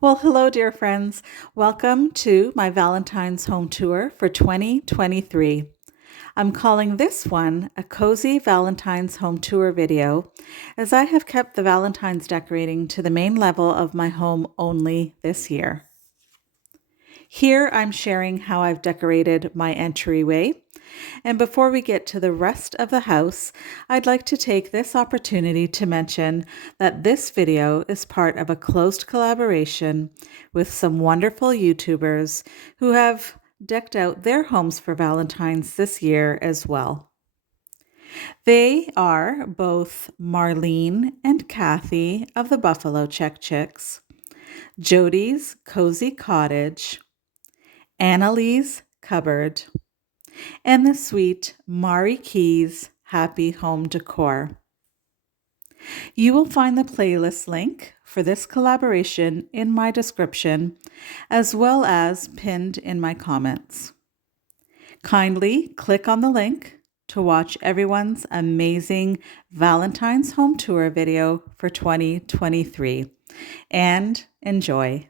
Well, hello, dear friends. Welcome to my Valentine's home tour for 2023. I'm calling this one a cozy Valentine's home tour video, as I have kept the Valentine's decorating to the main level of my home only this year. Here I'm sharing how I've decorated my entryway. And before we get to the rest of the house, I'd like to take this opportunity to mention that this video is part of a close collaboration with some wonderful YouTubers who have decked out their homes for Valentine's this year as well. They are both Marlene and Kathy of the Buffalo Check Chicks, Jody's Cozy Cottage, Annalise Cupboard, and the sweet Mari Keys Happy Home Decor. You will find the playlist link for this collaboration in my description, as well as pinned in my comments. Kindly click on the link to watch everyone's amazing Valentine's home tour video for 2023 and enjoy.